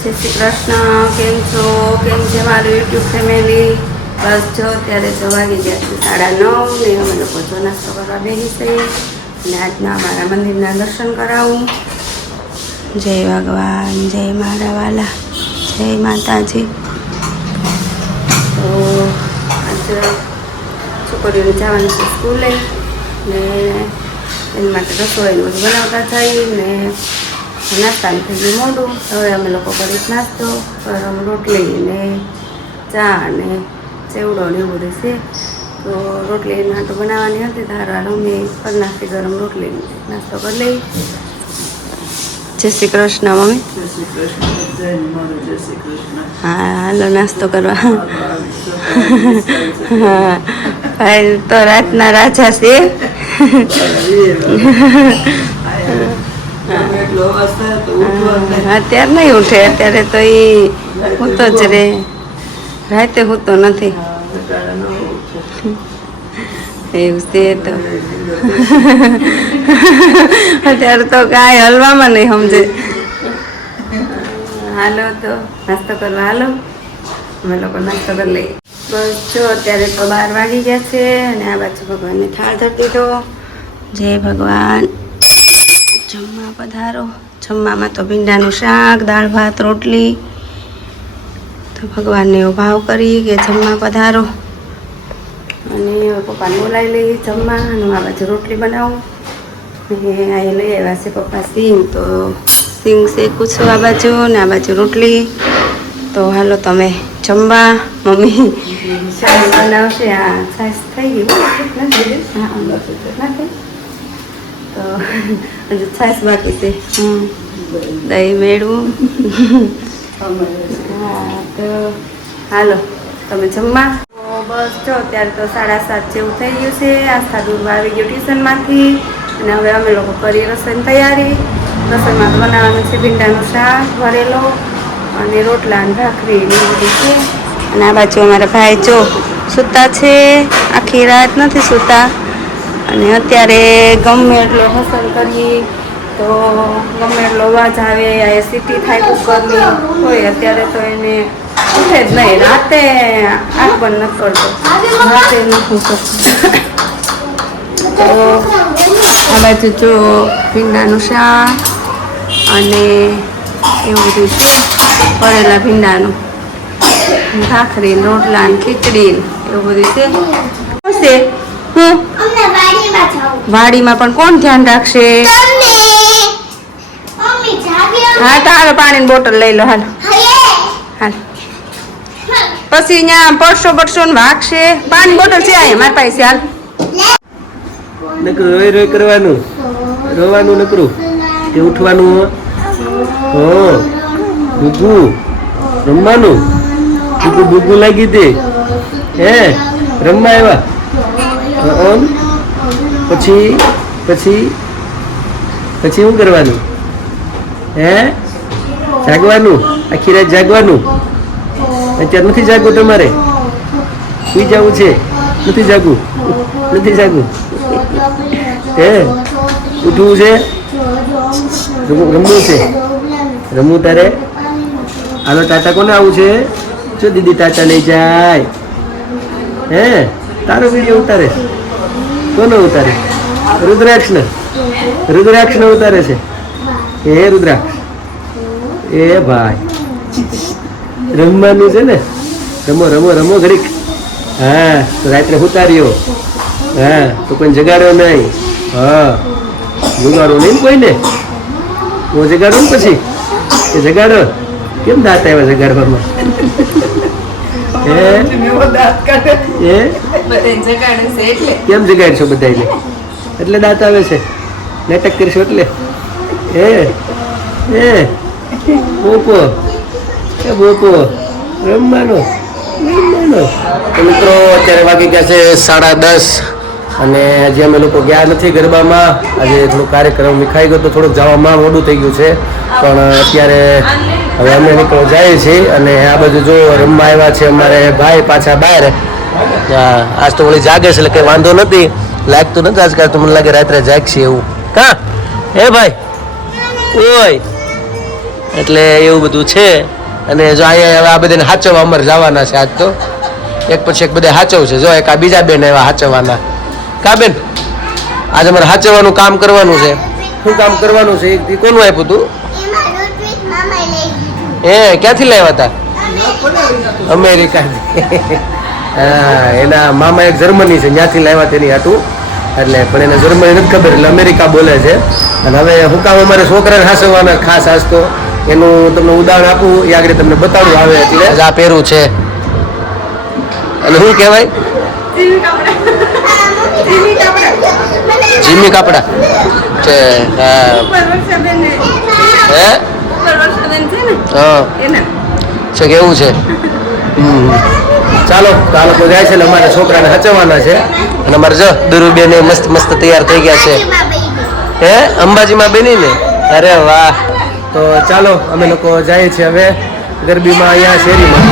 જય શ્રી કૃષ્ણ. કેમ છો? કેમ છે મારું યુટ્યુબ ફેમિલી? બસ જો અત્યારે તો વાગી ગયા છે 9:30 ને અમે લોકો જો નાસ્તો કરવા બેસી છીએ અને આજના અમારા મંદિરના દર્શન કરાવું. જય ભગવાન, જય મારા વાલા, જય માતાજી. તો આજે છોકરીઓને જવાનું છે સ્કૂલે ને એની માટે રસોઈનું બનાવતા થઈ ને નાસ્તાનું થઈ ગયું મોડું. હવે અમે લોકો કરીશ નાસ્તો, ગરમ રોટલી ને ચા ને ચેવડો ને એવું બધું છે. તો રોટલી નાટો બનાવવાની હતી તારો અમે કરી નાખી ગરમ રોટલી નાસ્તો કરી લઈ. જય શ્રી કૃષ્ણ મમ્મી. હા હાલો નાસ્તો કરવા. હા ભાઈ તો રાતના રાજા છે. અત્યારે નહીં ઉઠે, અત્યારે તો એ હોતો જ રે, રાતે હોતો નથી એવું છે. તો અત્યારે તો કાંઈ હલવામાં નહીં સમજે. હાલો તો નાસ્તો કરવા હાલો, અમે લોકો નાસ્તો કરી લઈએ. બસ જો અત્યારે તો 12 વાગી ગયા છે અને આ બાજુ ભગવાનને થાળ ધરતી તો. જય ભગવાન. જમવા પધારો. જમવામાં તો ભીંડાનું શાક, દાળ ભાત, રોટલી. તો ભગવાનને એવો ભાવ કરી કે જમવા પધારો. અને પપ્પાને બોલાવી લઈ જમવા અને આ બાજુ રોટલી બનાવું. અને આ લઈ આવ્યા છે પપ્પા સિંગ, તો સિંગ શેકું છું આ બાજુ ને આ બાજુ રોટલી. તો હાલો તમે જમવા. મમ્મી છાશ બનાવશે. આ છાશ થઈ ગઈ. હા નથી તો હજુ છાશ બાકી છે. દહીં મેળવું. હા તો હાલો તમે જમવા. બસ જો અત્યારે તો 7:30 જેવું થઈ ગયું છે. આસ્થા દૂર આવી ગયો ટ્યુશનમાંથી અને હવે અમે લોકો કરી રસોઈની તૈયારી. રસોઈમાં બનાવવાનું છે ભીંડાનું શાક ભરેલો અને રોટલા અને ભાખરી ને બધું છે. અને આ બાજુ અમારા ભાઈ જો સૂતા છે, આખી રાત નથી સૂતા. અને અત્યારે ગમે એટલો હસન કરીએ તો ગમે એટલો અવાજ આવે, આ સીટી થાય કુકરની હોય અત્યારે તો એને ઉઠે જ નહીં. રાતે આંખ બંધ નથી કરતો, રાતે નથી કરતો. તો આ બાજુ જો ભીંડાનું શાક અને એવું બધું છે, ભરેલા ભીંડાનું, ભાખરી, રોટલા ને ખીચડી એવું બધું છે. શું છે? હું વાડીમાં પણ કોણ ધ્યાન રાખશે? હા તો હાલો પાણીની બોટલ લઈ લો. હાલો હાલ પછી અહીંયા પડશો ને વાગશે. પાણી બોટલ છે અહીંયા મારી પાસે. હાલ નકરું રોઈ કરવાનું, રોવાનું નકરું કે ઉઠવાનું. ભૂગુ રમવાનું. ભૂગુ લાગી હતી હે રમવા આવ્યા. પછી પછી પછી શું કરવાનું? હે જાગવાનું, આખી રાત જાગવાનું. અત્યારે નથી જાગવું તમારે? સુઈ જવું છે? નથી જાગવું? નથી જાગવું હે? ઉઠવું છે? રમવું છે? રમવું તારે? હાલો ટાટા કોને આવું છે? જો દીદી ટાટા લઈ જાય. હે તારો વિડીયો ઉતારે? કોનો ઉતારે? રુદ્રાક્ષને. રુદ્રાક્ષને ઉતારે છે. એ રુદ્રાક્ષ એ ભાઈ રમવાનું છે ને? રમો રમો રમો ઘડીક. હા તો રાત્રે ઉતાર્યો. હા તો કોઈ જગાડ્યો નહીં. હા જગાડો નહીં કોઈને. હું જગાડું ને પછી એ જગાડો. કેમ દાંત આવ્યા જગાડવામાં? કેમ જગાડશો બધાને? એટલે દાંત આવે છે. નાટક કરશો એટલે બોપો એ બોપો રમવાનો. તો મિત્રો અત્યારે વાગી ગયા છે 10:30 અને હજી અમે લોકો ગયા નથી ગરબામાં. આજે થોડો કાર્યક્રમ વિખાઈ ગયો તો થોડુંક જવામાં મોડું થઈ ગયું છે. પણ અત્યારે હવે અમે નીકળો જાય છે અને આ બધું જો રમવા આવ્યા છે અમારે ભાઈ પાછા બહાર. આજ તો ઓલી જાગે છે એટલે કંઈ વાંધો નથી લાગતું નથી. આજકાલ તો મને લાગે રાત્રે જાગશે એવું. કા હે ભાઈ? ઓય એટલે એવું બધું છે. અને જો અહીંયા હવે આ બધાને હાચવવા અમારે જવાના છે આજ તો એક પછી એક બધા હાચવશે. જો એક આ બીજા બેન એવા હાચવવાના. કા બેન આજે અમારે હાચવવાનું કામ કરવાનું છે. શું કામ કરવાનું છે એ કોનું આપ્યું તું? ક્યાંથી લાવ્યા હતા? અમેરિકાથી. હા એના મામા એક જર્મની છે ત્યાંથી લાવ્યા તેની હાટું. એટલે પણ એને જર્મની નથી ખબર એટલે અમેરિકા બોલે છે. અને હવે હું કામ અમારે છોકરાને હાસવવાના ખાસ હાસતો એનું તમને ઉદાહરણ આપું એ આગળ તમને બતાડું આવે એટલે આ પહેરું છે. અને શું કહેવાય? જીમી કાપડા છે. હા છે કેવું છે? ચાલો તો આ લોકો જાય છે એટલે અમારે છોકરાને હચવવાના છે. અને અમારે જો દુરુબેન મસ્ત મસ્ત તૈયાર થઈ ગયા છે. હે અંબાજીમાં બેની ને? અરે વાહ. તો ચાલો અમે લોકો જઈએ છીએ હવે ગરબીમાં અહીંયા શેરીમાં.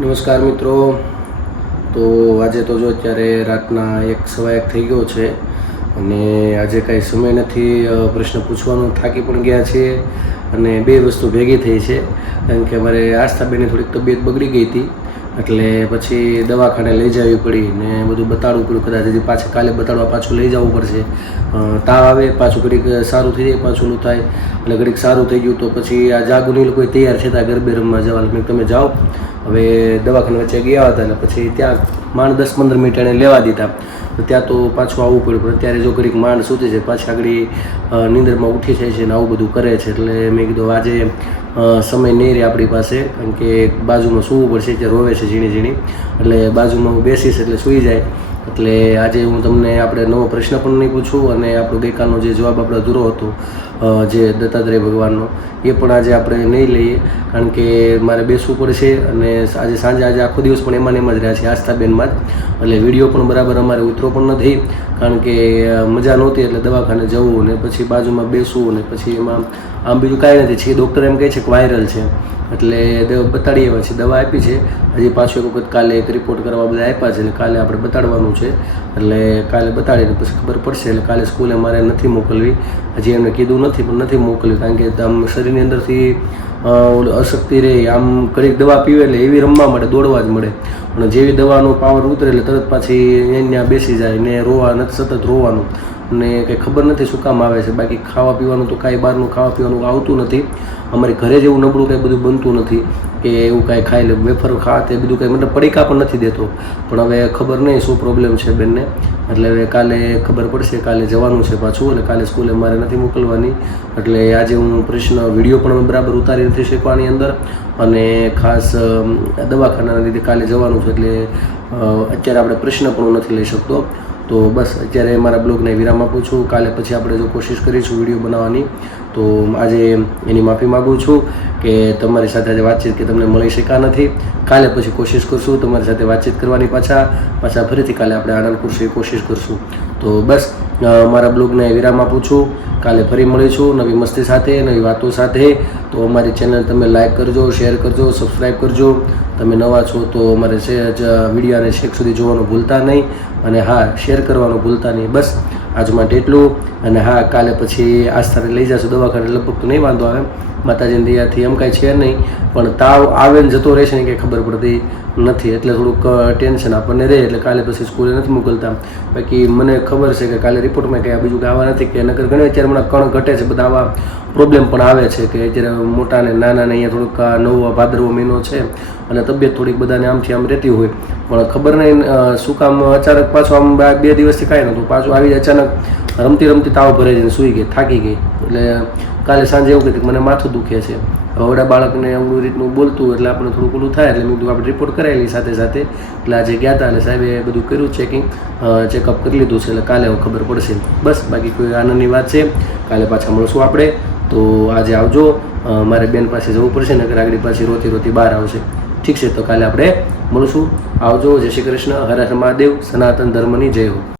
નમસ્કાર મિત્રો. તો આજે તો જો અત્યારે રાતના 1:15 થઈ ગયો છે અને આજે કાંઈ સમય નથી પ્રશ્ન પૂછવાનો, થાકી પણ ગયા છે. અને બે વસ્તુ ભેગી થઈ છે કારણ કે અમારે આસ્થાબેનની થોડીક તબિયત બગડી ગઈ હતી એટલે પછી દવાખાને લઈ જવી પડી ને બધું બતાડવું પડ્યું. કદાચ હજી પાછા કાલે બતાડવા પાછું લઈ જવું પડશે. તાવ આવે પાછું ઘડીક સારું થઈ જાય પાછું નું થાય એટલે ઘડીક સારું થઈ ગયું તો પછી આ જાગુની લોકો તૈયાર છે ત્યાં ગરબે રમવા જવા. તમે જાઓ હવે દવાખાને વચ્ચે ગયા હતા અને પછી ત્યાં માંડ 10-15 મિનિટ એણે લેવા દીધા. તો ત્યાં તો પાછું આવવું પડ્યું. પણ અત્યારે જો ઘડીક માંડ સૂતી છે, પાછી આગળ નીંદરમાં ઉઠી જાય છે ને આવું બધું કરે છે. એટલે મેં કીધું આજે સમય નહીં રહે આપણી પાસે, કારણ કે બાજુમાં સૂવું પડશે. ત્યાં રોવે છે ઝીણી, એટલે બાજુમાં હું બેસીશ એટલે સૂઈ જાય. એટલે આજે હું તમને આપણે નવો પ્રશ્ન પણ નહીં પૂછું અને આપણો ગઈકાલનો જે જવાબ આપણો અધૂરો હતો જે દત્તાત્રેય ભગવાનનો, એ પણ આજે આપણે નહીં લઈએ, કારણ કે મારે બેસવું પડશે. અને આજે સાંજે આખો દિવસ પણ એમાં જ રહ્યા છે આસ્થાબેનમાં જ. એટલે વિડીયો પણ બરાબર અમારે ઉતરો પણ નથી, કારણ કે મજા નહોતી. એટલે દવાખાને જવું ને પછી બાજુમાં બેસવું ને પછી એમાં આમ બીજું કાંઈ નથી. છે ડૉક્ટર એમ કહે છે કે વાયરલ છે, એટલે બતાડી આવ્યા છે, દવા આપી છે. હજી પાછું એક વખત કાલે એક રિપોર્ટ કરવા બધા આપ્યા છે, એટલે કાલે આપણે બતાડવાનું છે. એટલે કાલે બતાડીને પછી ખબર પડશે. એટલે કાલે સ્કૂલે મારે નથી મોકલવી, હજી એમને કીધું નથી પણ નથી મોકલવી, કારણ કે આમ શરીરની અંદરથી અશક્તિ રહે. આમ ઘડીક દવા પીવે એટલે એવી રમવા મળે, દોડવા જ મળે. અને જેવી દવાનો પાવર ઉતરે એટલે તરત પાછી ત્યાં બેસી જાય ને રોવા નથી, સતત રોવાનું. ને કંઈ ખબર નથી શું કામ આવે છે. બાકી ખાવા પીવાનું તો કાંઈ બહારનું ખાવા પીવાનું આવતું નથી. અમારી ઘરે જેવું નબળું કાંઈ બધું બનતું નથી કે એવું કાંઈ ખાઈ લે. વેફર ખાતે બધું કાંઈ મતલબ પડીકા પણ નથી દેતો. પણ હવે ખબર નહીં શું પ્રોબ્લેમ છે બેનને. એટલે હવે કાલે ખબર પડશે. કાલે જવાનું છે પાછું, એટલે કાલે સ્કૂલે મારે નથી મોકલવાની. એટલે આજે હું પ્રશ્ન વિડીયો પણ બરાબર ઉતારી નથી શકવાની અંદર, અને ખાસ દવાખાનાના લીધે કાલે જવાનું છે. એટલે અત્યારે આપણે પ્રશ્ન પણ હું નથી લઈ શકતો. તો બસ અત્યારે મારા બ્લોગને વિરામ આપું છું. કાલે પછી આપણે જો કોશિશ કરીશું વિડીયો બનાવવાની, તો આજે એની માફી માગું છું કે તમારી સાથે આજે વાતચીત કે તમને મળી શક્યા નથી. કાલે પછી કોશિશ કરશું તમારી સાથે વાતચીત કરવાની, પાછા ફરીથી કાલે આપણે આનંદ કરશું એ કોશિશ કરશું. તો બસ મારા બ્લોગને વિરામ આપું છું. કાલે ફરી મળીશું નવી મસ્તી સાથે, નવી વાતો સાથે. તો અમારી ચેનલ તમે લાઈક કરજો, શેર કરજો, સબસ્ક્રાઈબ કરજો. તમે નવા છો તો અમારે વિડીયોને છેક સુધી જોવાનું ભૂલતા નહીં, અને હા, શેર કરવાનું ભૂલતા નહીં. બસ આજ માટે એટલું. અને હા, કાલે પછી આસ્થાને લઈ જશું દવાખાને. લગભગ તો નહીં વાંધો આવે, માતાજીની દયાથી એમ કાંઈ છે નહીં. પણ તાવ આવે ને જતો રહેશે ને કંઈ ખબર પડતી નથી, એટલે થોડુંક ટેન્શન આપણને રહે. એટલે કાલે પછી સ્કૂલે નથી મોકલતા. બાકી મને ખબર છે કે કાલે રિપોર્ટમાં કંઈ બીજું કંઈ આવવા નથી. કે નકર ઘણી અત્યારે હમણાં કણ ઘટે છે, બધા આવા પ્રોબ્લેમ પણ આવે છે કે અત્યારે મોટા ને નાના ને અહીંયા થોડુંક નવો ભાદરવો મહિનો છે અને તબિયત થોડીક બધાને આમથી આમ રહેતી હોય. પણ ખબર નહીં શું કામ અચાનક પાછું આમ 2 દિવસથી કાંઈ નહોતું, પાછું આવી અચાનક રમતી તાવ ભરાઈ જઈને સૂઈ ગઈ, થાકી ગઈ. એટલે કાલે સાંજે એવું કીધું કે મને માથું દુખે છે. હવડા બાળકને એવું રીતનું બોલતું એટલે આપણે થોડું ઓલું થાય. એટલે મેં કીધું આપણે રિપોર્ટ કરાયેલી સાથે. એટલે આજે ગયા હતા એટલે સાહેબે બધું કર્યું, ચેકઅપ કરી લીધું છે. એટલે કાલે ખબર પડશે. બસ બાકી કોઈ આનંદની વાત છે. કાલે પાછા મળશું આપણે. તો આજે આવજો. મારે બેન પાસે જવું પડશે ને, આગળ પાછી રોતી બહાર આવશે. ઠીક છે, તો કાલે આપણે મળશું. આવજો. જય શ્રી કૃષ્ણ. હર હર મહાદેવ. સનાતન ધર્મની જય હો.